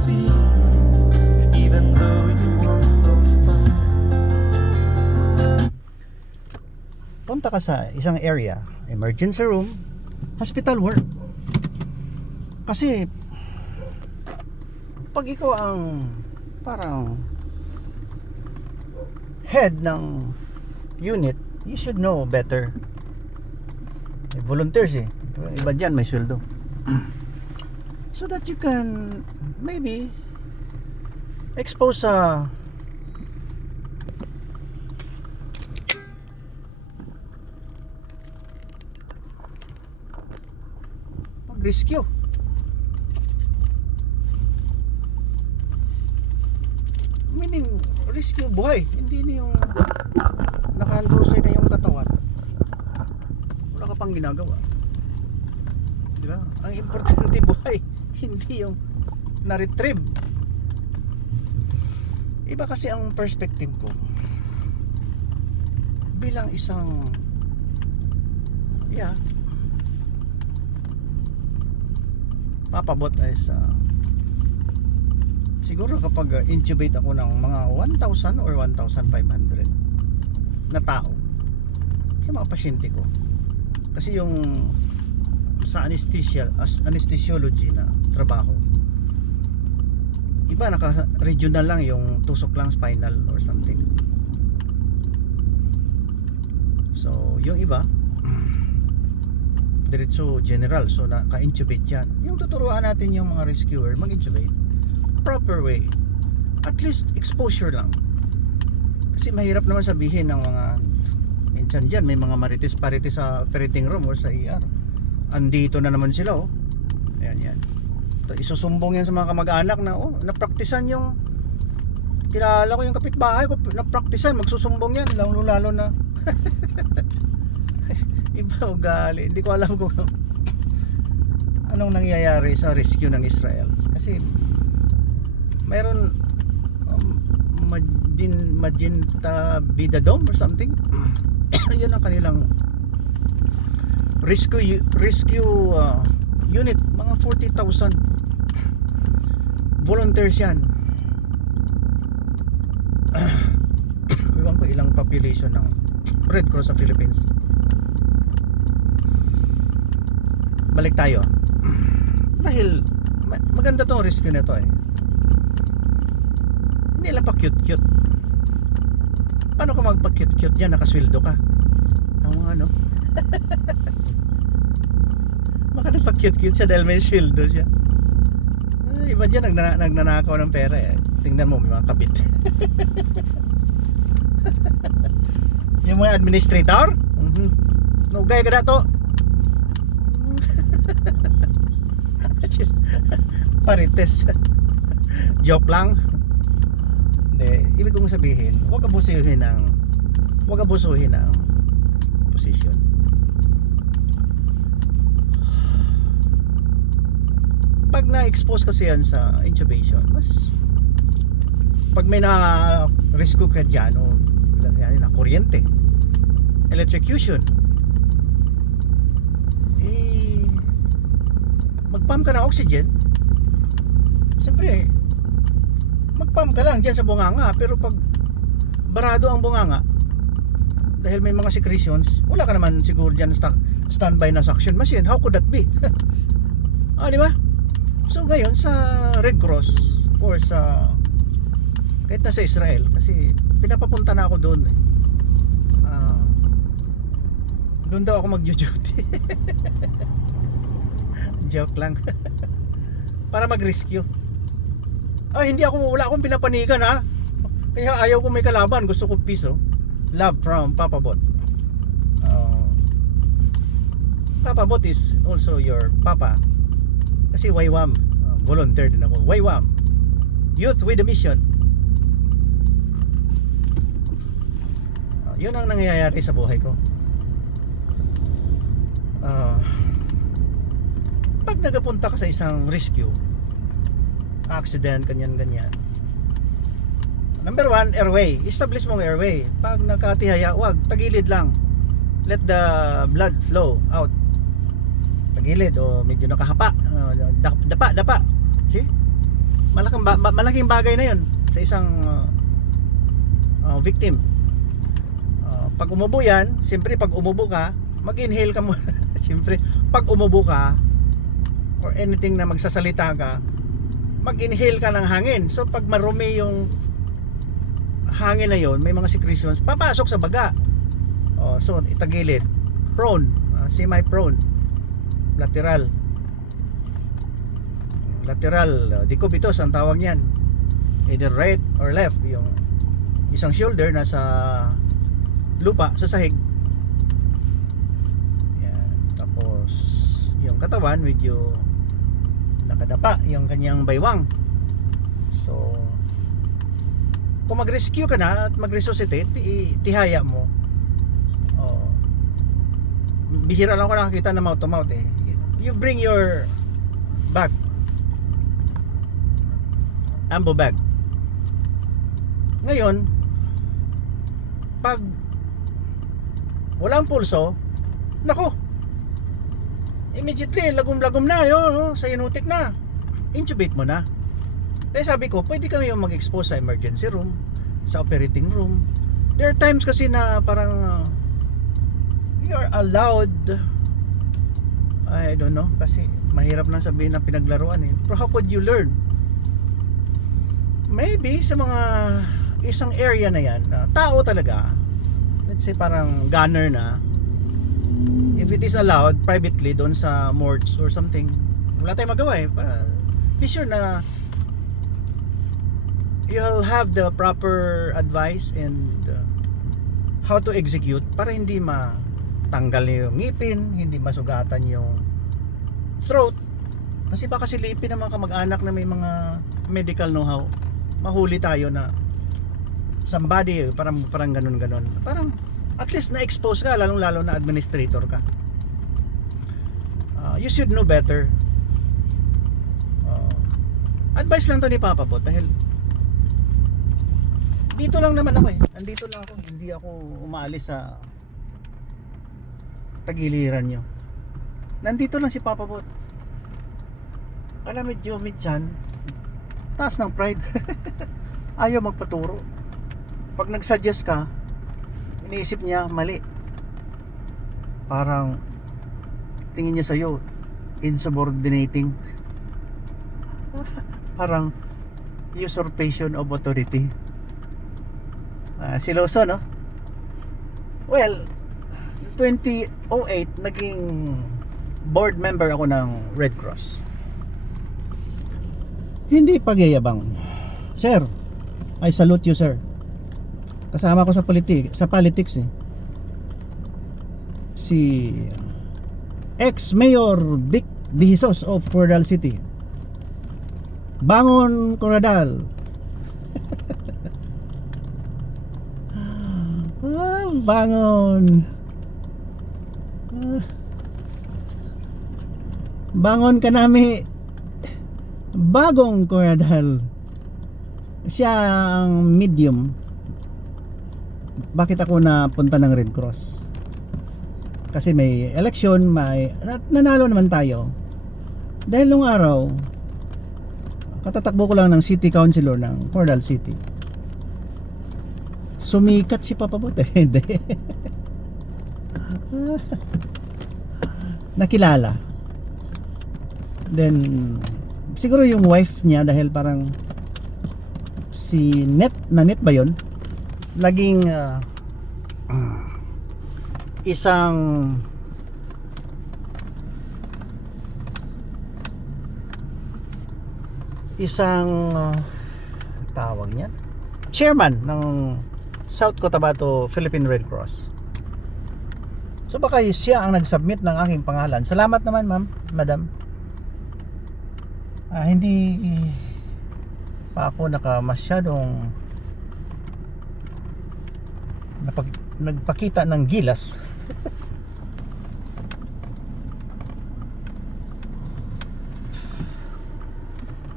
see, even though you were close by. Punta ka sa isang area, emergency room, hospital work. Kasi pag ikaw ang parang head ng unit, you should know better. Volunteers iba dyan may sweldo. So that you can maybe expose sa rescue. Meaning rescue buhay, hindi na yung nakahandusay na yung katawan, wala ka pang ginagawa, di ba? Ang importante buhay, hindi yung na-retrieve. Iba kasi ang perspective ko bilang isang papabot ay sa siguro kapag intubate ako ng mga 1,000 or 1,500 na tao sa mga pasyente ko. Kasi yung sa anesthesiology na trabaho, iba naka-regional lang, yung tusok lang, spinal or something. So yung iba diretso general, so naka-intubate yan. Yung tuturuan natin yung mga rescuer mag-intubate proper way, at least exposure lang. Kasi mahirap naman sabihin ng mga minsan dyan may mga marites-parites sa operating room or sa ER, andito na naman sila ayan. So, isusumbong yan sa mga kamag-anak na napraktisan yung kilala ko, yung kapitbahay ko napraktisan, magsusumbong yan lalo na iba ugali. Hindi ko alam kung anong nangyayari sa rescue ng Israel. Kasi mayroon Magenta Bidadom or something. Yun ang kanilang rescue unit. Mga 40,000 volunteers yan. Iwan ko ilang population ng Red Cross sa Philippines. Balik tayo. Dahil maganda tong rescue na to hindi lang pa cute. Paano ka magpa-cute dyan, nakasweldo ka? Ang mga baka nagpa-cute siya dahil may sweldo siya. Iba dyan nagnanakaw ng pera Tingnan mo, may mga kabit. Yung mga administrator, nugay ka na to. Parites. Joke lang. Hindi, ibig kong sabihin, huwag abusuhin ang posisyon. Pag na-expose kasi yan sa intubation, pag may na-rescue ka dyan na kuryente, electrocution, mag-pump ka ng oxygen. Siyempre mag-pump ka lang dyan sa bunganga, pero pag barado ang bunganga dahil may mga secretions, wala ka naman siguro dyan standby na suction machine. How could that be? Di ba? So ngayon sa Red Cross or sa kahit na sa Israel, kasi pinapapunta na ako doon doon daw ako mag-duty. Joke lang. Para mag-rescue. Wala akong pinapanigan Kaya ayaw ko may kalaban, gusto ko peace Love from Papa Bot. Papa Bot is also your papa. Kasi YWAM, volunteer din ako. YWAM, Youth with a Mission. Yun ang nangyayari sa buhay ko. Pag nagapunta ka sa isang rescue, accident, ganyan. Number one, airway. Establish mong airway. Pag nakatihaya, wag, tagilid lang. Let the blood flow out. Tagilid o medyo nakahapa. Dapa. See? malaking bagay na yun sa isang victim. Pag umubo yan, siyempre pag umubo ka, mag-inhale ka muna. Siyempre pag umubo ka or anything na magsasalita ka, mag-inhale ka ng hangin. So pag marumi yung hangin na yon, may mga secretions papasok sa baga. So itagilid, prone, semi-prone, lateral decubitus ang tawag niyan, either right or left. Yung isang shoulder nasa lupa sa sahig, yan. Tapos yung katawan medyo nakadapa yung kanyang baywang. So kung mag-rescue ka na at mag-resuscitate, tihaya mo. Bihira lang ko nakakita na mouth to mouth eh. You bring your bag, ambo bag. Ngayon, pag walang pulso, nako, immediately lagom-lagom na yun, no? Cyanotic na, intubate mo na. Kaya sabi ko, pwede kami yung mag-expose sa emergency room, sa operating room. There are times kasi na parang you are allowed, I don't know, kasi mahirap na sabihin na pinaglaruan eh. Pero how could you learn? Maybe sa mga isang area na yan, tao talaga, let's say parang gunner na, if it is allowed privately doon sa morgues or something, wala tayong magawa eh. Be sure na you'll have the proper advice and how to execute para hindi matanggal yung ngipin, hindi masugatan yung throat. Kasi baka silipin ng mga kamag-anak na may mga medical know-how, mahuli tayo na somebody parang ganun. Parang at least na-expose ka, lalong-lalo na administrator ka. You should know better. Advice lang to ni Papa Bot dahil dito lang naman ako eh. Andito lang ako. Hindi ako umaalis sa tagiliran nyo. Nandito lang si Papa Bot. Kala medyo midyan, taas ng pride. Ayaw magpaturo. Pag nagsuggest ka, iniisip niya mali. Parang tingin niya sa'yo insubordinating. Parang usurpation of authority. Siloso, no? Well, 2008 naging board member ako ng Red Cross. Hindi pagyayabang, sir. I salute you, sir. Kasama ko sa politics eh. Si ex-mayor Vic Dihisos of Coradal City. Bangon Coradal. Bangon. Bangon ka nami. Bagong Coradal. Siya ang medium. Bakit ako napunta ng Red Cross? Kasi may election, nanalo naman tayo. Dahil nung araw, katatakbo ko lang ng city councilor ng Coradal City. Sumikat si Papa Bot eh. Hindi. Nakilala. Then siguro yung wife niya, dahil parang si Net ba yun? Laging isang tawag niyan, chairman ng South Cotabato Philippine Red Cross. So baka siya ang nag-submit ng aking pangalan. Salamat naman, ma'am, madam. Hindi pa ako masyadong nagpakita ng gilas.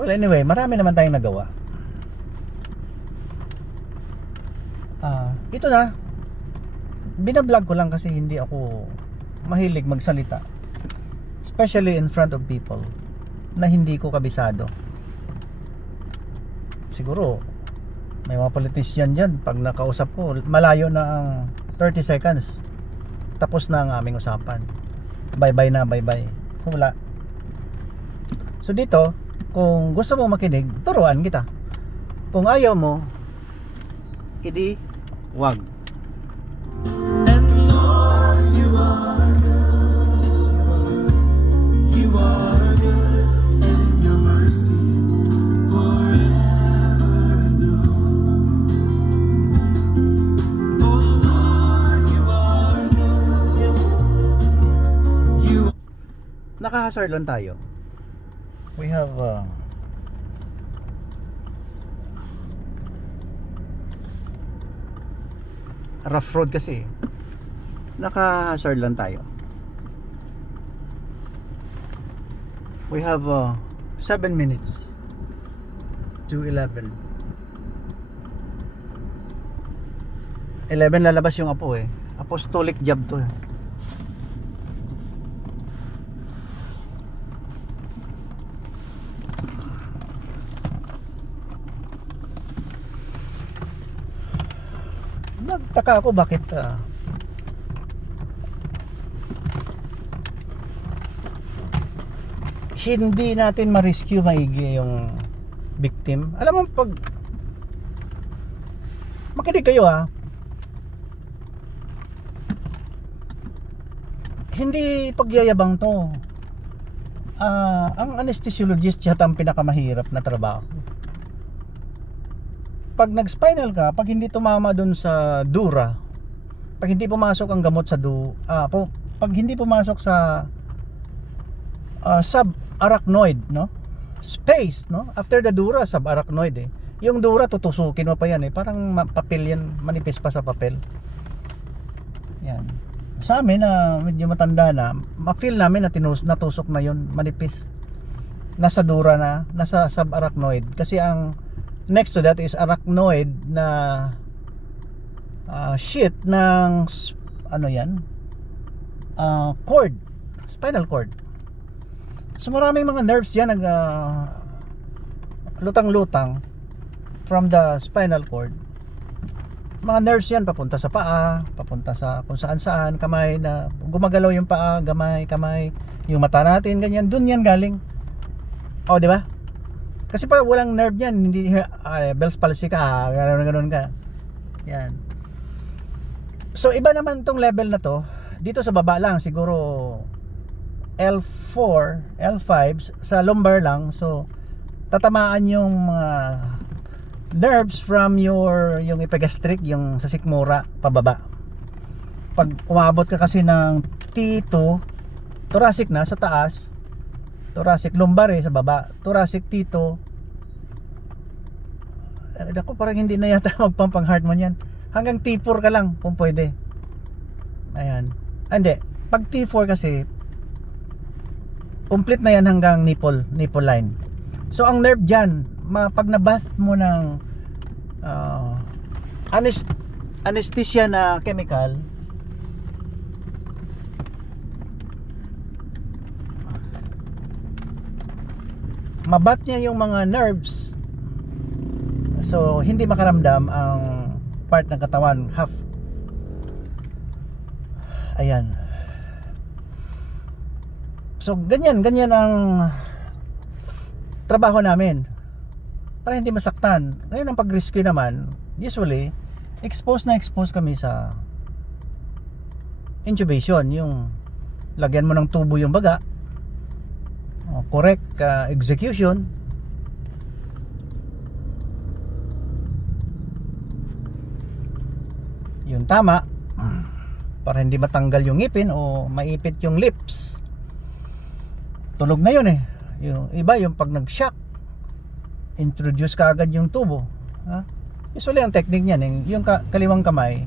Well, anyway, marami naman tayong nagawa. Ito na, binablog ko lang kasi hindi ako mahilig magsalita, especially in front of people na hindi ko kabisado. siguro may mga politician dyan, pag nakausap ko, malayo na ang 30 seconds, tapos na ang aming usapan, bye bye na, bye bye. So wala. So dito, kung gusto mo makinig, turuan kita. Kung ayaw mo, edi wag. And Lord, you are good. You are good, and your mercy forever endure. Oh Lord, you are good. You Naka-hazard lang tayo. We have rough road kasi. Naka-hazard lang tayo. We have 7 minutes to 11. 11 lalabas yung apo eh. Apostolic job to eh. Nagtaka ako bakit hindi natin ma-rescue maigi yung victim. Alam mo, pag makinig kayo hindi pagyayabang to. Ang anesthesiologist yata ang pinakamahirap na trabaho. Pag nag-spinal ka, pag hindi tumama dun sa dura, pag hindi pumasok ang gamot sa pag hindi pumasok sa subarachnoid, no? Space, no? After the dura, subarachnoid eh. Yung dura tutusukin mo pa yan eh. Parang papel yan, manipis pa sa papel. Yan. Sa amin na medyo matanda na, ma-feel namin na natusok na yun, manipis. Nasa dura na, nasa subarachnoid. Kasi ang next to that is arachnoid na sheet ng ano yan, cord, spinal cord. So maraming mga nerves yan nag lutang-lutang from the spinal cord. Mga nerves yan papunta sa paa, papunta sa kung saan-saan, kamay, na gumagalaw yung paa, kamay, yung mata natin, ganyan, dun yan galing. O, di ba? Kasi pag walang nerve yan, hindi Bell's palsy ka, ganoon ka. Yan. So iba naman tong level na to. Dito sa baba lang siguro L4, L5 sa lumbar lang. So tatamaan yung mga nerves from yung epigastric, yung sa sikmura pababa. Pag umabot ka kasi ng T2, thoracic na sa taas, thoracic, lumbar sa baba, thoracic, T2. Ako parang hindi na yata magpampang heart mo yan. Hanggang T4 ka lang kung pwede. Ayan. Hindi, pag T4 kasi complete na yan hanggang nipple line. So ang nerve dyan, pag nabath mo ng anesthesia na chemical, mabat niya yung mga nerves, so hindi makaramdam ang part ng katawan, half. Ayan. So ganyan ang trabaho namin para hindi masaktan. Ngayon ang pag-rescue naman, usually expose kami sa intubation, yung lagyan mo ng tubo yung baga, correct execution, yung tama, para hindi matanggal yung ngipin o maipit yung lips. Tulog na yun eh. Yung iba, yung pag nag-shock, introduce ka agad yung tubo. Usually ang technique niyan, yung kaliwang kamay,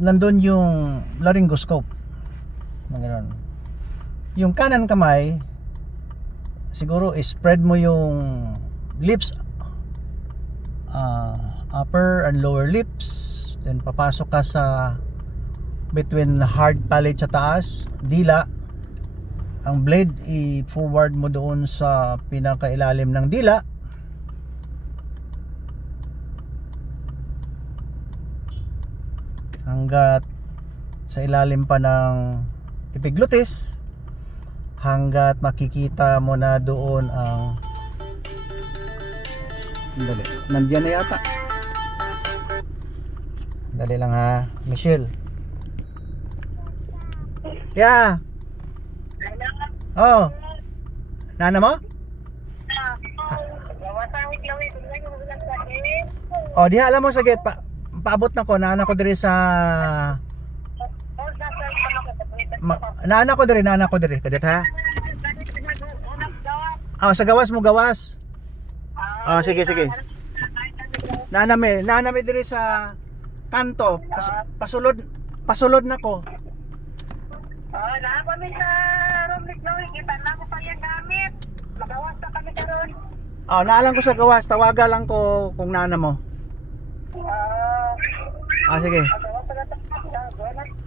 nandun yung laryngoscope, gano'n. Yung kanan kamay, siguro spread mo yung lips, upper and lower lips, then papasok ka sa between hard palate sa taas, dila, ang blade i-forward mo doon sa pinakailalim ng dila. Hanggat sa ilalim pa ng epiglotis, hanggat makikita mo na doon ang dali, nandiyan na yata. Dali lang ha, Michelle. Yeah. Oh. Nana mo? Oh, diha alam mo sa gate pa. Paabot na ko, naana ko diri sa naana ko diri, kadit ha. Oh, sa gawas mo gawas. Oh, sige. Naana me diri sa kanto. Pasulod na ko. Oh, lahat kami sa room ni Chloe. Kita na ko pa yung gamit. Magawas na kami karon. Oh, naalang ko sa gawas. Tawaga lang ko kung nana mo. Sige.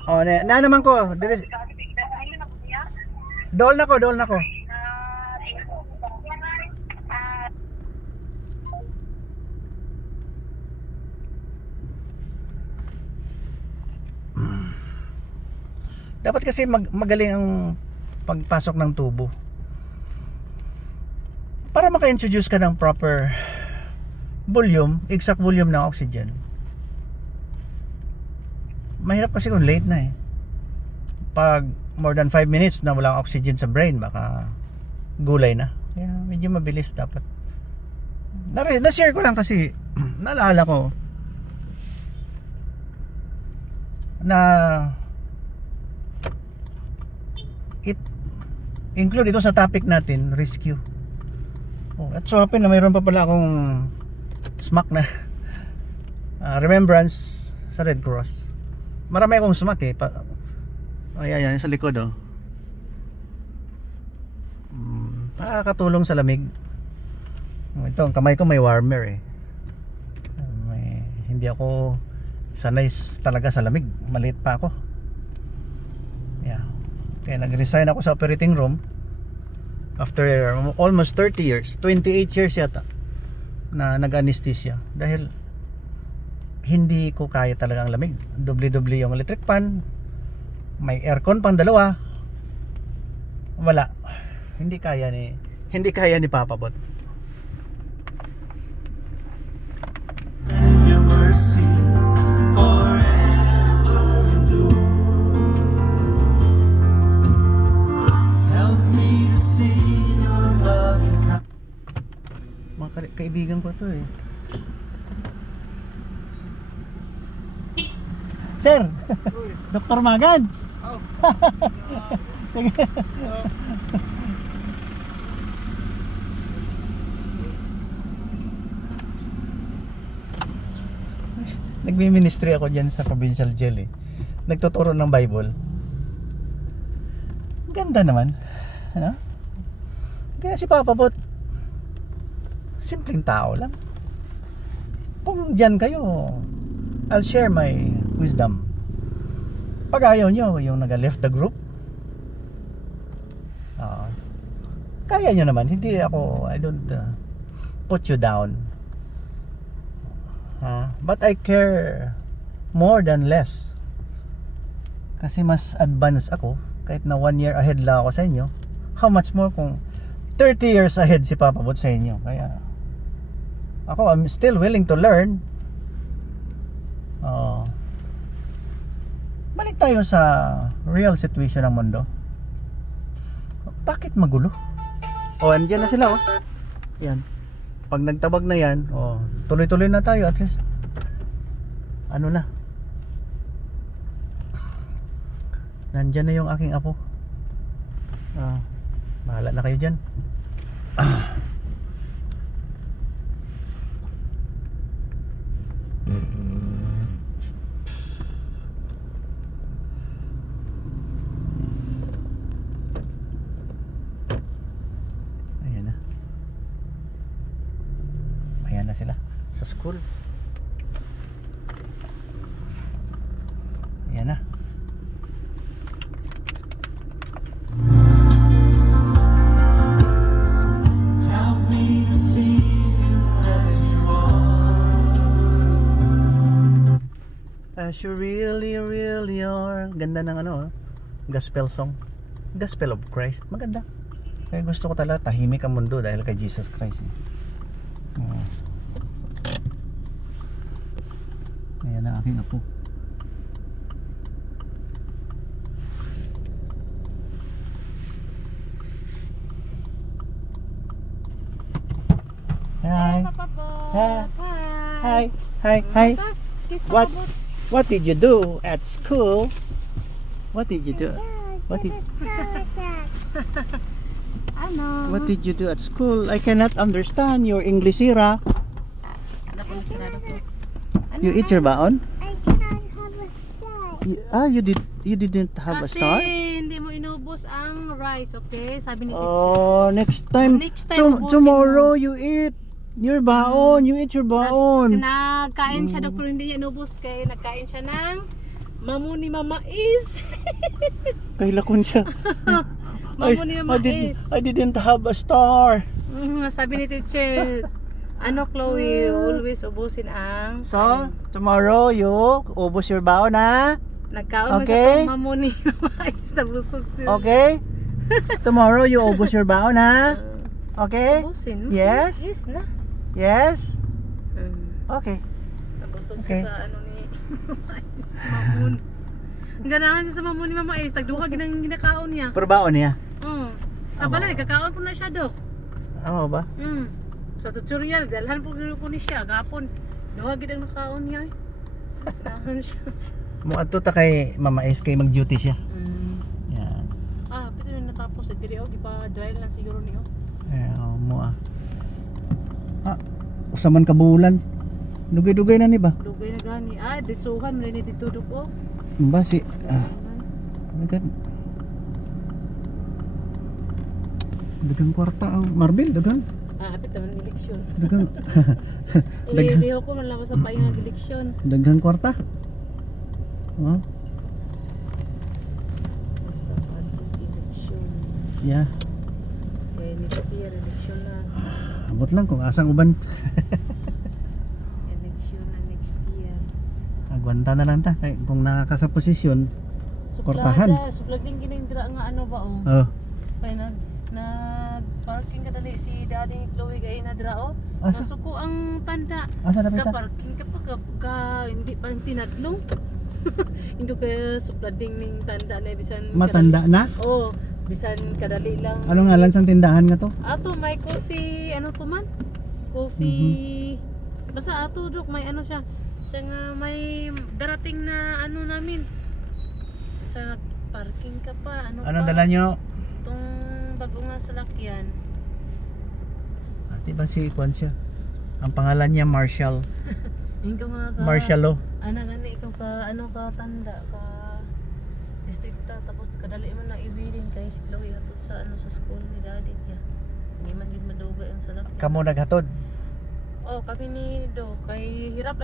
Oh, na naman ko. Dili. Dol na ko. Dapat kasi magaling ang pagpasok ng tubo para maka-introduce ka ng proper volume, exact volume ng oxygen. Mahirap kasi kung late na pag more than 5 minutes na walang oxygen sa brain, baka gulay na. Kaya medyo mabilis dapat. Na-share ko lang kasi naalala ko na it include ito sa topic natin, rescue. At so happen na mayroon pa pala akong smack na remembrance sa Red Cross. Marami akong smack ayan sa likod nakakatulong sa lamig. Ito ang kamay ko may warmer hindi ako sanay talaga sa lamig, maliit pa ako. Kaya nag-resign ako sa operating room after almost 30 years, 28 years yata na nag-anesthesia dahil hindi ko kaya talaga ang lamig. Doble-doble yung electric fan, may aircon pang dalawa, wala, hindi kaya ni Papa Bot. And your mercy forever endure. Help me to see your loving kindness. Mga kaibigan ko to Sir, Dr. Magad. Nagmi-ministry ako dyan sa provincial jail nagtuturo ng Bible. Ganda naman, kaya si Papa Bot simpleng tao lang. Kung dyan kayo, I'll share my wisdom. Pag ayaw nyo, yung naga-left the group, kaya nyo naman. Hindi ako, I don't put you down. But I care more than less. Kasi mas advanced ako. Kahit na 1 year ahead lang ako sa inyo, how much more kung 30 years ahead si Papa Bot sa inyo. Kaya ako, I'm still willing to learn. Balik tayo sa real situation ng mundo. Bakit magulo? Andyan na sila Yan. Pag nagtabag na yan, tuloy-tuloy na tayo at least. Ano na? Nandyan na yung aking apo. Bahala na kayo dyan. Ayan na sila sa school. Ayan na. As you really, really are. Ganda ng ano, gospel song. Gospel of Christ. Maganda. Kaya gusto ko talaga tahimik ang mundo dahil kay Jesus Christ. Ayan ang aking apo. Hi. Hi. Hi. Hi. What did you do at school? What did you do? What did Ano? What did you do at school? I cannot understand your Inglesira. You eat your baon? I cannot have a star. You didn't have a Kasi star? hindi mo inubos ang rice, okay? Sabi ni teacher. Oh, next time. Next time, ubusin tomorrow you eat your baon. You eat your baon. Nagkain siya daw pero hindi niya inubos kaya nagkain siya ng mamuni mamais. Kailakon siya. Mamuni mamais. I didn't have a star. Sabi ni teacher, ano Chloe, always ubusin ang So, tomorrow you ubos your baon ha? nagkaon Okay. sa mamuni mamais na busog siya. Okay? Tomorrow you ubos your baon ha? Okay? Ubusin. Yes? Yes na. Yes? Mm. Okay. Nabusog Okay. siya sa ano ni mamais, mamun. Ganahan niya sa mamuni mamais, tagduha ginang ginakaon niya. Pero baon niya? Tabala, nagkakaon po na siya dok. Ano ba? Sa tutorial, dalhan po ni siya, gapon. Duha gid ang nakaon niya. Ganahan siya. Muadto ta kay Mama S kay mag-duty siya. Yan. Pwede na natapos. Diri o, gipa-dry lang siguro niyo. Mo usaman ka bulan. Dugay-dugay na ni ba? Dugay na gani. Ditsuhan, rin dito duk o. Ba si Dagan. Dagang kwarta ang Marbil, dagang. Apit naman eleksyon. Dagang. Iliho ko man lang sa paingang eleksyon. Dagang kwarta. Oh, Basta pag eleksyon. yeah. Next year, eleksyon na. Abot lang kung asang uban. Eleksyon na next year. Agwanta na lang ta kay kung nakaka sa posisyon. Kortahan. Suplag din gining dira nga ano ba o. Oh. Kaya nag-parking ka dali si Daddy ni Chloe kay na dira o. Asa? Masuko ang tanda. Asa na pita? Ka-parking ka pa ka hindi pa tinadlong. Hindi kaya suplading ning tanda na bisan Matanda na? Oh, bisan kadali lang. Ano ngalan sa tindahan nga to? Ato may coffee, ano to man? Coffee. Basta ato dok may ano siya. Siya nga may darating na ano namin. Sa parking ka pa, ano Anong pa? dala nyo? Itong bago nga salakyan. Ati ba si Kwan siya? Ang pangalan niya Marshall. Ikaw nga ka. Marshalo. Ana gani ikaw ka ano ka tanda ka distrikta tapos kadali man na ibilin kay si Chloe atod sa ano sa school ni daddy niya. Hindi man gid madugay ang salakyan. Kamo naghatod. Oh, kami ni Do kay hirap lang